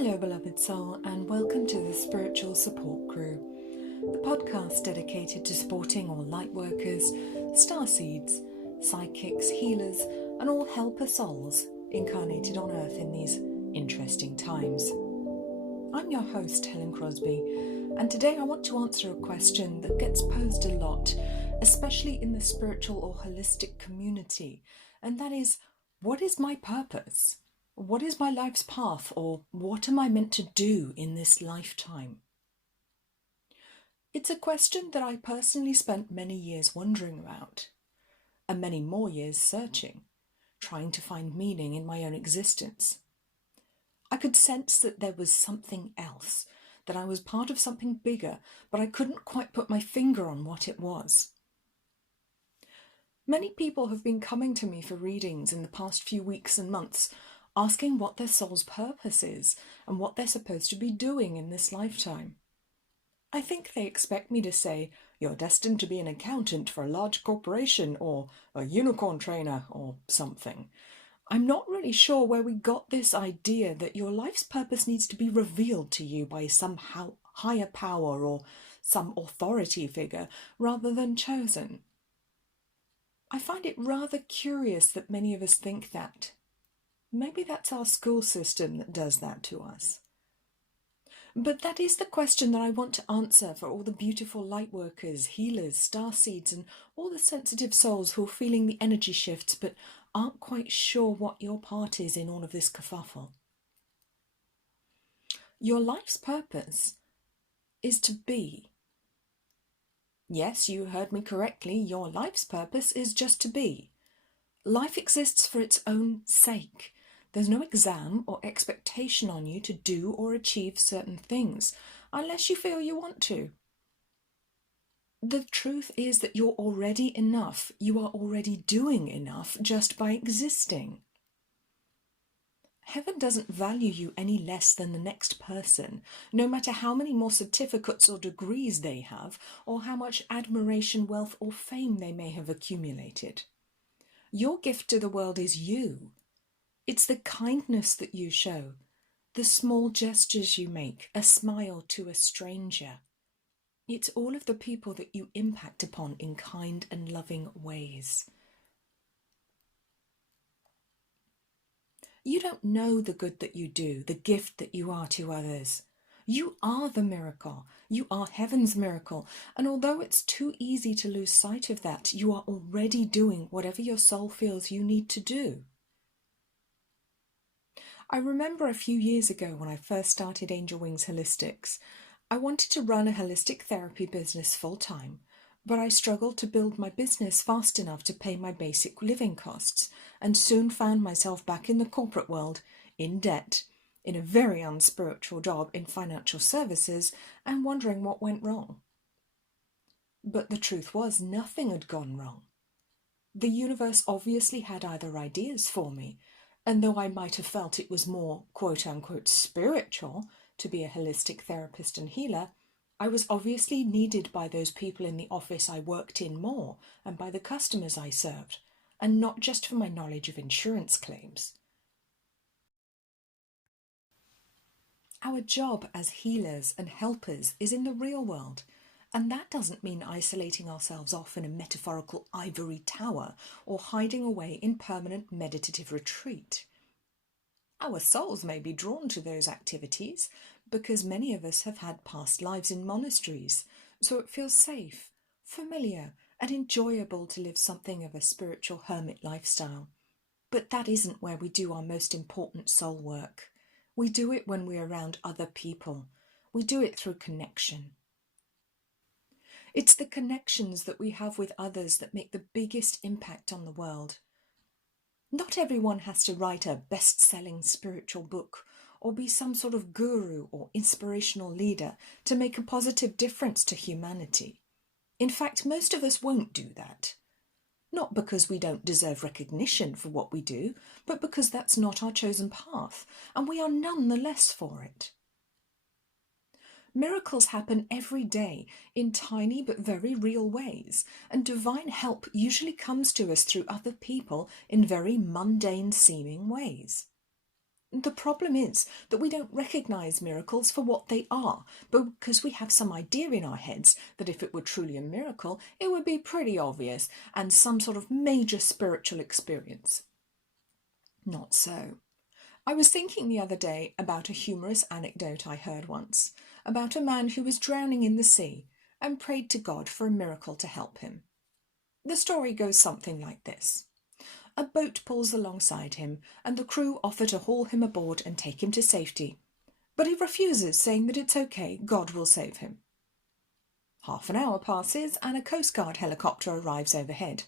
Hello, beloved soul, and welcome to the Spiritual Support Crew, the podcast dedicated to supporting all light workers, starseeds, psychics, healers, and all helper souls incarnated on Earth in these interesting times. I'm your host, Helen Crosby, and today I want to answer a question that gets posed a lot, especially in the spiritual or holistic community, and that is, what is my purpose? What is my life's path, or what am I meant to do in this lifetime? It's a question that I personally spent many years wondering about, and many more years searching, trying to find meaning in my own existence. I could sense that there was something else, that I was part of something bigger, but I couldn't quite put my finger on what it was. Many people have been coming to me for readings in the past few weeks and months, asking what their soul's purpose is and what they're supposed to be doing in this lifetime. I think they expect me to say, you're destined to be an accountant for a large corporation or a unicorn trainer or something. I'm not really sure where we got this idea that your life's purpose needs to be revealed to you by some higher power or some authority figure rather than chosen. I find it rather curious that many of us think that. Maybe that's our school system that does that to us. But that is the question that I want to answer for all the beautiful light workers, healers, starseeds, and all the sensitive souls who are feeling the energy shifts but aren't quite sure what your part is in all of this kerfuffle. Your life's purpose is to be. Yes, you heard me correctly. Your life's purpose is just to be. Life exists for its own sake. There's no exam or expectation on you to do or achieve certain things, unless you feel you want to. The truth is that you're already enough. You are already doing enough just by existing. Heaven doesn't value you any less than the next person, no matter how many more certificates or degrees they have, or how much admiration, wealth, or fame they may have accumulated. Your gift to the world is you. It's the kindness that you show, the small gestures you make, a smile to a stranger. It's all of the people that you impact upon in kind and loving ways. You don't know the good that you do, the gift that you are to others. You are the miracle. You are heaven's miracle. And although it's too easy to lose sight of that, you are already doing whatever your soul feels you need to do. I remember a few years ago when I first started Angel Wings Holistics, I wanted to run a holistic therapy business full-time, but I struggled to build my business fast enough to pay my basic living costs, and soon found myself back in the corporate world, in debt, in a very unspiritual job in financial services, and wondering what went wrong. But the truth was, nothing had gone wrong. The universe obviously had other ideas for me, and though I might have felt it was more quote-unquote spiritual to be a holistic therapist and healer, I was obviously needed by those people in the office I worked in more, and by the customers I served, and not just for my knowledge of insurance claims. Our job as healers and helpers is in the real world, and that doesn't mean isolating ourselves off in a metaphorical ivory tower or hiding away in permanent meditative retreat. Our souls may be drawn to those activities because many of us have had past lives in monasteries, so it feels safe, familiar, and enjoyable to live something of a spiritual hermit lifestyle. But that isn't where we do our most important soul work. We do it when we're around other people. We do it through connection. It's the connections that we have with others that make the biggest impact on the world. Not everyone has to write a best-selling spiritual book or be some sort of guru or inspirational leader to make a positive difference to humanity. In fact, most of us won't do that. Not because we don't deserve recognition for what we do, but because that's not our chosen path, and we are none the less for it. Miracles happen every day in tiny but very real ways, and divine help usually comes to us through other people in very mundane seeming ways. The problem is that we don't recognise miracles for what they are, because we have some idea in our heads that if it were truly a miracle, it would be pretty obvious and some sort of major spiritual experience. Not so. I was thinking the other day about a humorous anecdote I heard once about a man who was drowning in the sea and prayed to God for a miracle to help him. The story goes something like this. A boat pulls alongside him, and the crew offer to haul him aboard and take him to safety. But he refuses, saying that it's okay, God will save him. Half an hour passes, and a Coast Guard helicopter arrives overhead.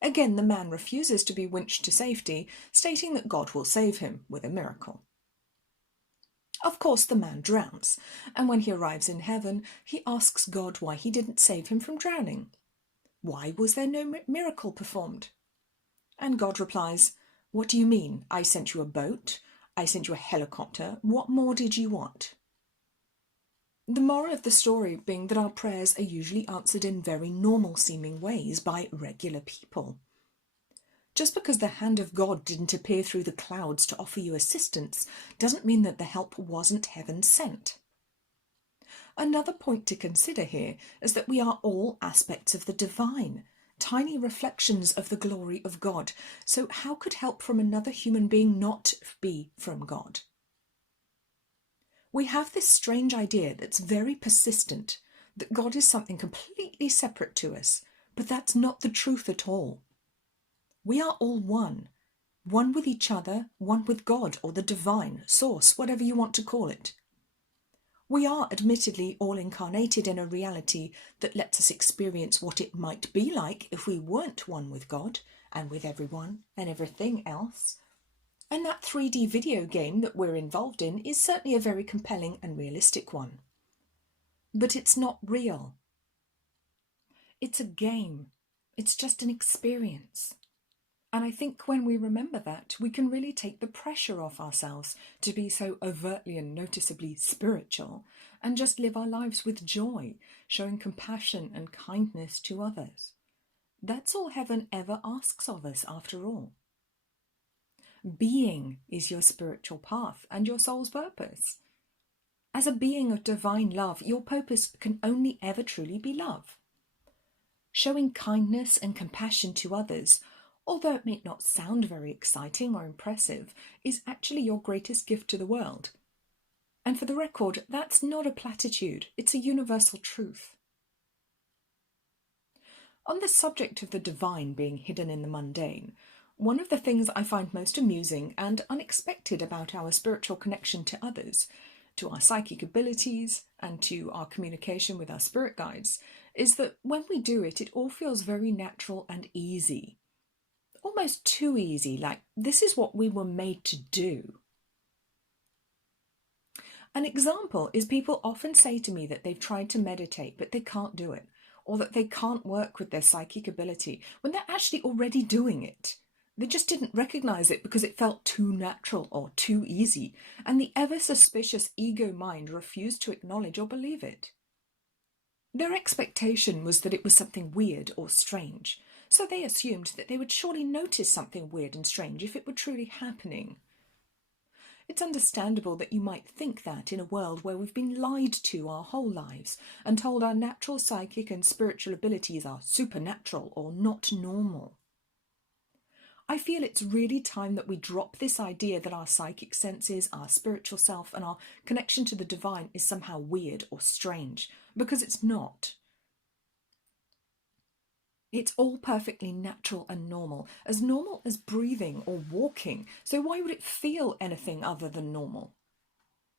Again, the man refuses to be winched to safety, stating that God will save him with a miracle. Of course, the man drowns, and when he arrives in heaven, he asks God why he didn't save him from drowning. Why was there no miracle performed? And God replies, "What do you mean? I sent you a boat. I sent you a helicopter. What more did you want?" The moral of the story being that our prayers are usually answered in very normal-seeming ways by regular people. Just because the hand of God didn't appear through the clouds to offer you assistance doesn't mean that the help wasn't heaven sent. Another point to consider here is that we are all aspects of the divine, tiny reflections of the glory of God. So how could help from another human being not be from God? We have this strange idea that's very persistent, that God is something completely separate to us, but that's not the truth at all. We are all one with each other, one with God or the divine, source, whatever you want to call it. We are admittedly all incarnated in a reality that lets us experience what it might be like if we weren't one with God and with everyone and everything else. And that 3D video game that we're involved in is certainly a very compelling and realistic one. But it's not real. It's a game. It's just an experience. And I think when we remember that, we can really take the pressure off ourselves to be so overtly and noticeably spiritual and just live our lives with joy, showing compassion and kindness to others. That's all heaven ever asks of us, after all. Being is your spiritual path and your soul's purpose. As a being of divine love, your purpose can only ever truly be love. Showing kindness and compassion to others, although it may not sound very exciting or impressive, is actually your greatest gift to the world. And for the record, that's not a platitude, it's a universal truth. On the subject of the divine being hidden in the mundane, one of the things I find most amusing and unexpected about our spiritual connection to others, to our psychic abilities, and to our communication with our spirit guides, is that when we do it, it all feels very natural and easy. Almost too easy, like this is what we were made to do. An example is people often say to me that they've tried to meditate but they can't do it, or that they can't work with their psychic ability when they're actually already doing it. They just didn't recognise it because it felt too natural or too easy, and the ever-suspicious ego mind refused to acknowledge or believe it. Their expectation was that it was something weird or strange, so they assumed that they would surely notice something weird and strange if it were truly happening. It's understandable that you might think that in a world where we've been lied to our whole lives and told our natural psychic and spiritual abilities are supernatural or not normal. I feel it's really time that we drop this idea that our psychic senses, our spiritual self, and our connection to the divine is somehow weird or strange, because it's not. It's all perfectly natural and normal as breathing or walking, so why would it feel anything other than normal?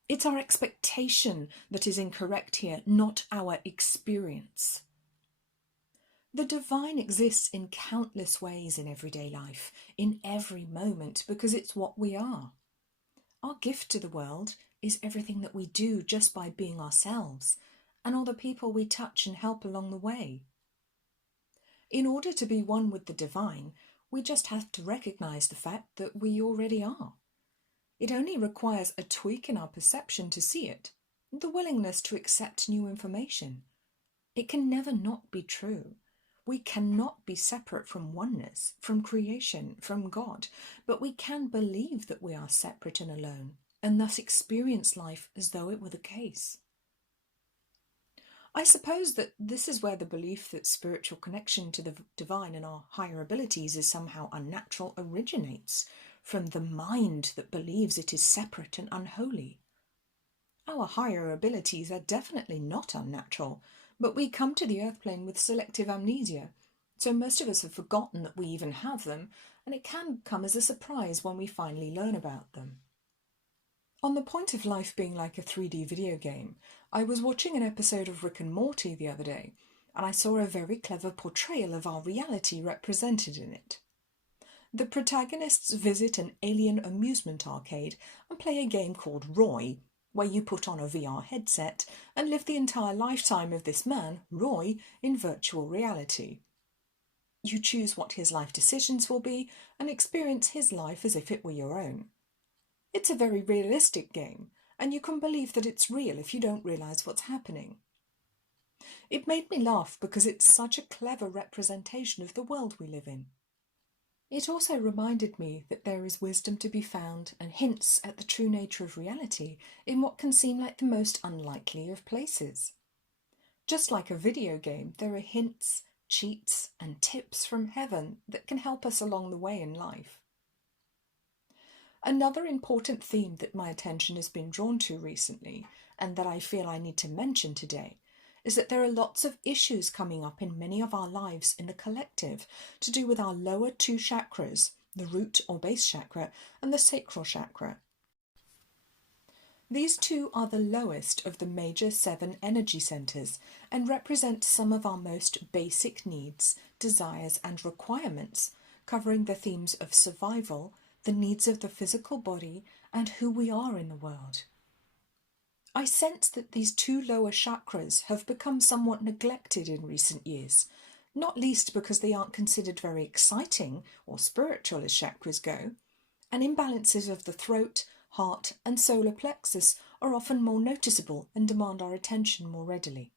It's our expectation that is incorrect here, not our experience. The divine exists in countless ways in everyday life, in every moment, because it's what we are. Our gift to the world is everything that we do just by being ourselves, and all the people we touch and help along the way. In order to be one with the divine, we just have to recognize the fact that we already are. It only requires a tweak in our perception to see it, the willingness to accept new information. It can never not be true. We cannot be separate from oneness, from creation, from God, but we can believe that we are separate and alone, and thus experience life as though it were the case. I suppose that this is where the belief that spiritual connection to the divine and our higher abilities is somehow unnatural originates, from the mind that believes it is separate and unholy. Our higher abilities are definitely not unnatural, but we come to the earth plane with selective amnesia, so most of us have forgotten that we even have them, and it can come as a surprise when we finally learn about them. On the point of life being like a 3D video game, I was watching an episode of Rick and Morty the other day, and I saw a very clever portrayal of our reality represented in it. The protagonists visit an alien amusement arcade and play a game called Roy, where you put on a VR headset and live the entire lifetime of this man, Roy, in virtual reality. You choose what his life decisions will be and experience his life as if it were your own. It's a very realistic game, and you can believe that it's real if you don't realise what's happening. It made me laugh because it's such a clever representation of the world we live in. It also reminded me that there is wisdom to be found and hints at the true nature of reality in what can seem like the most unlikely of places. Just like a video game, there are hints, cheats, and tips from heaven that can help us along the way in life. Another important theme that my attention has been drawn to recently, and that I feel I need to mention today, is that there are lots of issues coming up in many of our lives in the collective to do with our lower two chakras, the root or base chakra and the sacral chakra. These two are the lowest of the major 7 energy centres and represent some of our most basic needs, desires and requirements, covering the themes of survival, the needs of the physical body, and who we are in the world. I sense that these 2 lower chakras have become somewhat neglected in recent years, not least because they aren't considered very exciting or spiritual as chakras go, and imbalances of the throat, heart, and solar plexus are often more noticeable and demand our attention more readily.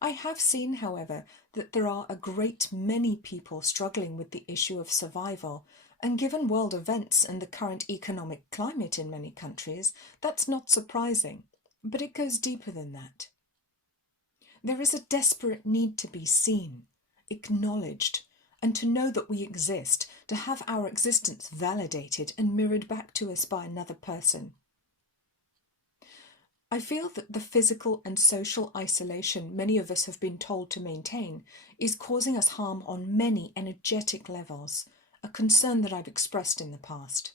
I have seen, however, that there are a great many people struggling with the issue of survival, and given world events and the current economic climate in many countries, that's not surprising, but it goes deeper than that. There is a desperate need to be seen, acknowledged, and to know that we exist, to have our existence validated and mirrored back to us by another person. I feel that the physical and social isolation many of us have been told to maintain is causing us harm on many energetic levels, a concern that I've expressed in the past.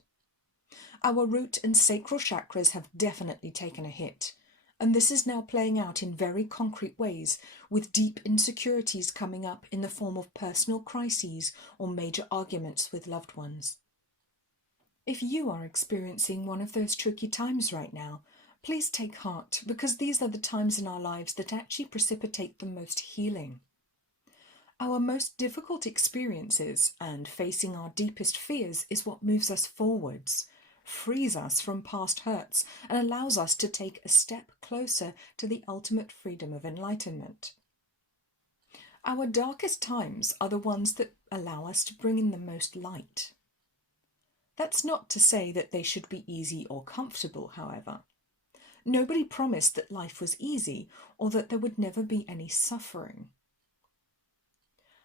Our root and sacral chakras have definitely taken a hit, and this is now playing out in very concrete ways, with deep insecurities coming up in the form of personal crises or major arguments with loved ones. If you are experiencing one of those tricky times right now, please take heart, because these are the times in our lives that actually precipitate the most healing. Our most difficult experiences and facing our deepest fears is what moves us forwards, frees us from past hurts, and allows us to take a step closer to the ultimate freedom of enlightenment. Our darkest times are the ones that allow us to bring in the most light. That's not to say that they should be easy or comfortable, however. Nobody promised that life was easy or that there would never be any suffering.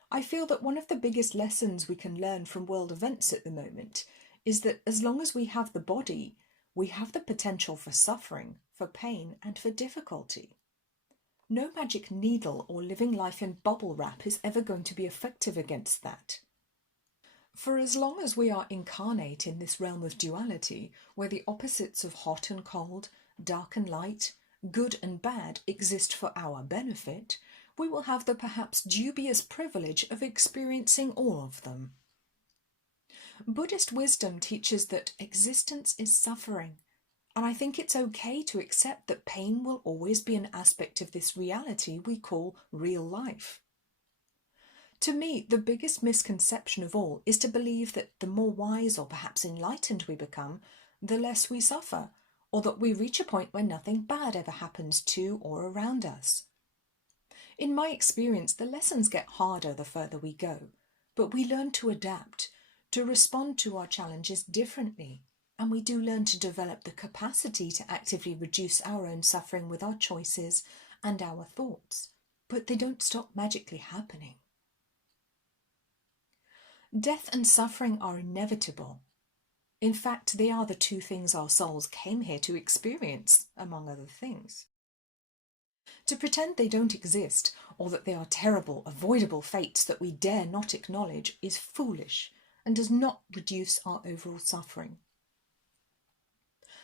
I feel that one of the biggest lessons we can learn from world events at the moment is that as long as we have the body, we have the potential for suffering, for pain, and for difficulty. No magic needle or living life in bubble wrap is ever going to be effective against that. For as long as we are incarnate in this realm of duality, where the opposites of hot and cold, dark and light, good and bad exist for our benefit, we will have the perhaps dubious privilege of experiencing all of them. Buddhist wisdom teaches that existence is suffering, and I think it's okay to accept that pain will always be an aspect of this reality we call real life. To me, the biggest misconception of all is to believe that the more wise or perhaps enlightened we become, the less we suffer, or that we reach a point where nothing bad ever happens to or around us. In my experience, the lessons get harder the further we go, but we learn to adapt, to respond to our challenges differently, and we do learn to develop the capacity to actively reduce our own suffering with our choices and our thoughts. But they don't stop magically happening. Death and suffering are inevitable. In fact, they are the two things our souls came here to experience, among other things. To pretend they don't exist, or that they are terrible, avoidable fates that we dare not acknowledge, is foolish and does not reduce our overall suffering.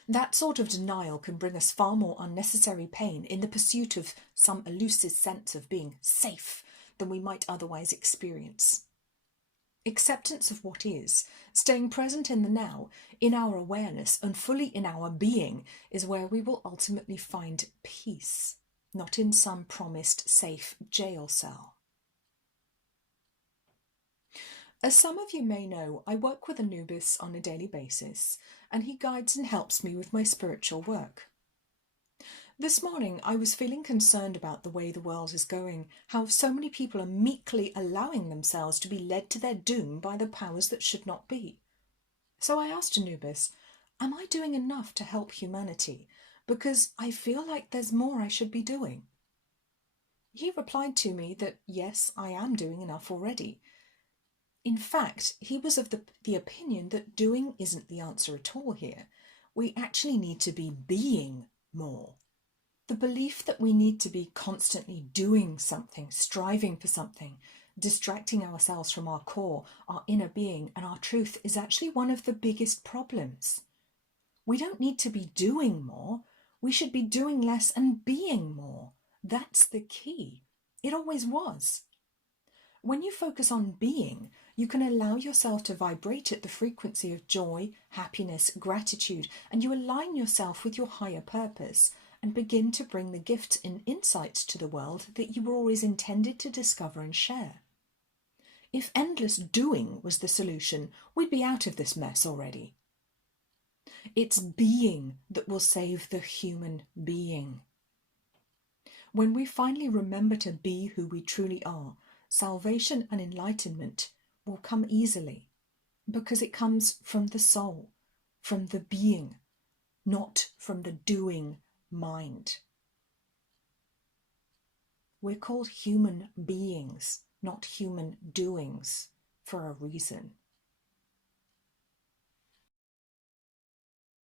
That sort of denial can bring us far more unnecessary pain in the pursuit of some elusive sense of being safe than we might otherwise experience. Acceptance of what is, staying present in the now, in our awareness, and fully in our being, is where we will ultimately find peace, not in some promised safe jail cell. As some of you may know, I work with Anubis on a daily basis, and he guides and helps me with my spiritual work. This morning I was feeling concerned about the way the world is going, how so many people are meekly allowing themselves to be led to their doom by the powers that should not be. So I asked Anubis, am I doing enough to help humanity? Because I feel like there's more I should be doing. He replied to me that yes, I am doing enough already. In fact, he was of the opinion that doing isn't the answer at all here. We actually need to be being more. The belief that we need to be constantly doing something, striving for something, distracting ourselves from our core, our inner being, and our truth is actually one of the biggest problems. We don't need to be doing more. We should be doing less and being more. That's the key. It always was. When you focus on being, you can allow yourself to vibrate at the frequency of joy, happiness, gratitude, and you align yourself with your higher purpose and begin to bring the gifts and insights to the world that you were always intended to discover and share. If endless doing was the solution, we'd be out of this mess already. It's being that will save the human being. When we finally remember to be who we truly are, salvation and enlightenment will come easily, because it comes from the soul, from the being, not from the doing mind. We're called human beings, not human doings, for a reason.